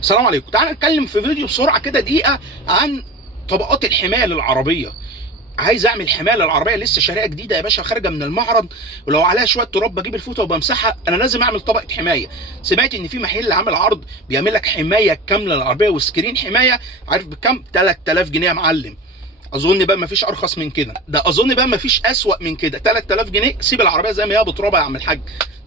السلام عليكم. تعال نتكلم في فيديو بسرعه كده دقيقه عن طبقات الحمايه للعربيه. عايز اعمل حمايه للعربيه لسه شاريها جديده يا باشا، خارجه من المعرض، ولو عليها شويه تراب بجيب الفوطه وبمسحها. انا لازم اعمل طبقه حمايه. سمعت ان في محل عامل عرض بيعمل لك حمايه كامله للعربيه وسكرين حمايه، عارف بكام؟ 3000 جنيه يا معلم. اظن بقى مفيش ارخص من كده، ده اظن بقى مفيش اسوأ من كده. 3000 جنيه سيب العربيه زي ما هي بترابها يا عم الحاج.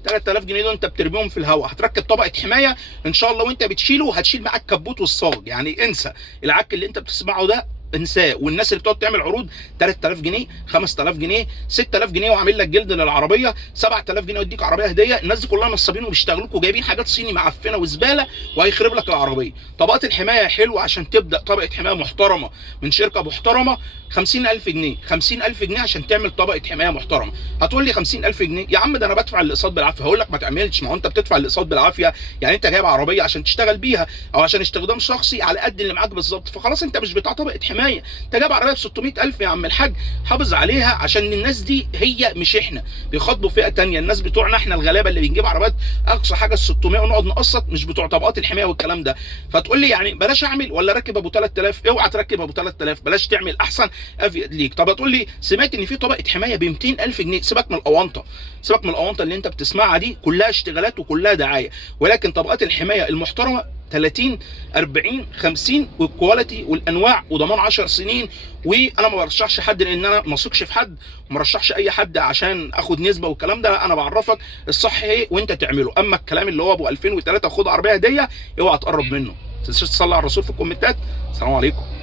3000 جنيه دول انت بترميهم في الهواء. هتركب طبقه حمايه ان شاء الله، وانت بتشيله هتشيل معاك كبوت والصاج، يعني انسى العك اللي انت بتسمعه ده، انساه. والناس اللي بتقعد تعمل عروض 3000 جنيه 5000 جنيه 6000 جنيه وعامل لك جلد للعربيه 7000 جنيه ويديك عربيه هديه، الناس دي كلها نصابين وبيشتغلوك وجايبين حاجات صيني معفنه وزباله وهيخرب لك العربيه. طبقات الحمايه حلوه عشان تبدا طبقه حمايه محترمه من شركه محترمه. 50000 جنيه 50000 جنيه عشان تعمل طبقه حمايه محترمه. هتقول لي 50000 جنيه يا عم، ده انا بدفع الاقساط بالعافيه. هقول لك ما تعملش، ما هو انت بتدفع الاقساط بالعافيه، يعني انت جايب عربيه عشان تشتغل بيها او عشان استخدام شخصي على قد اللي معاك بالظبط، فخلاص انت مش بتاع طبقه حمايه. انت جايب عربيه ب 600000 يا عم الحاج، حافظ عليها عشان الناس دي هي مش احنا، بيخاطبوا فئه ثانيه. الناس بتوعنا احنا الغلابه اللي بنجيب عربيات اقصى حاجه ال 600 ونقعد نقسط، مش بتوع طبقات الحمايه والكلام ده. فتقول لي يعني بلاش اعمل ولا اركب ابو 3000؟ اوعى تركب ابو 3000، بلاش تعمل، احسن افيد ليك. طب هتقول لي سمعت ان في طبقه حمايه ب 200000 جنيه. سيبك من الاونطه، سيبك من الاونطه اللي انت بتسمعها دي، كلها اشتغالات وكلها دعايه. ولكن طبقات الحمايه المحترمه 30 40 50 والكواليتي والانواع وضمان 10 سنين. وانا ما برشحش حد لان انا ما اثقش في حد، وما برشحش اي حد عشان اخد نسبه والكلام ده. انا بعرفك الصح ايه وانت تعمله. اما الكلام اللي هو ابو 2003 خد عربيه هديه، اوعى تقرب منه. ما تنساش تصلي على الرسول في الكومنتات. السلام عليكم.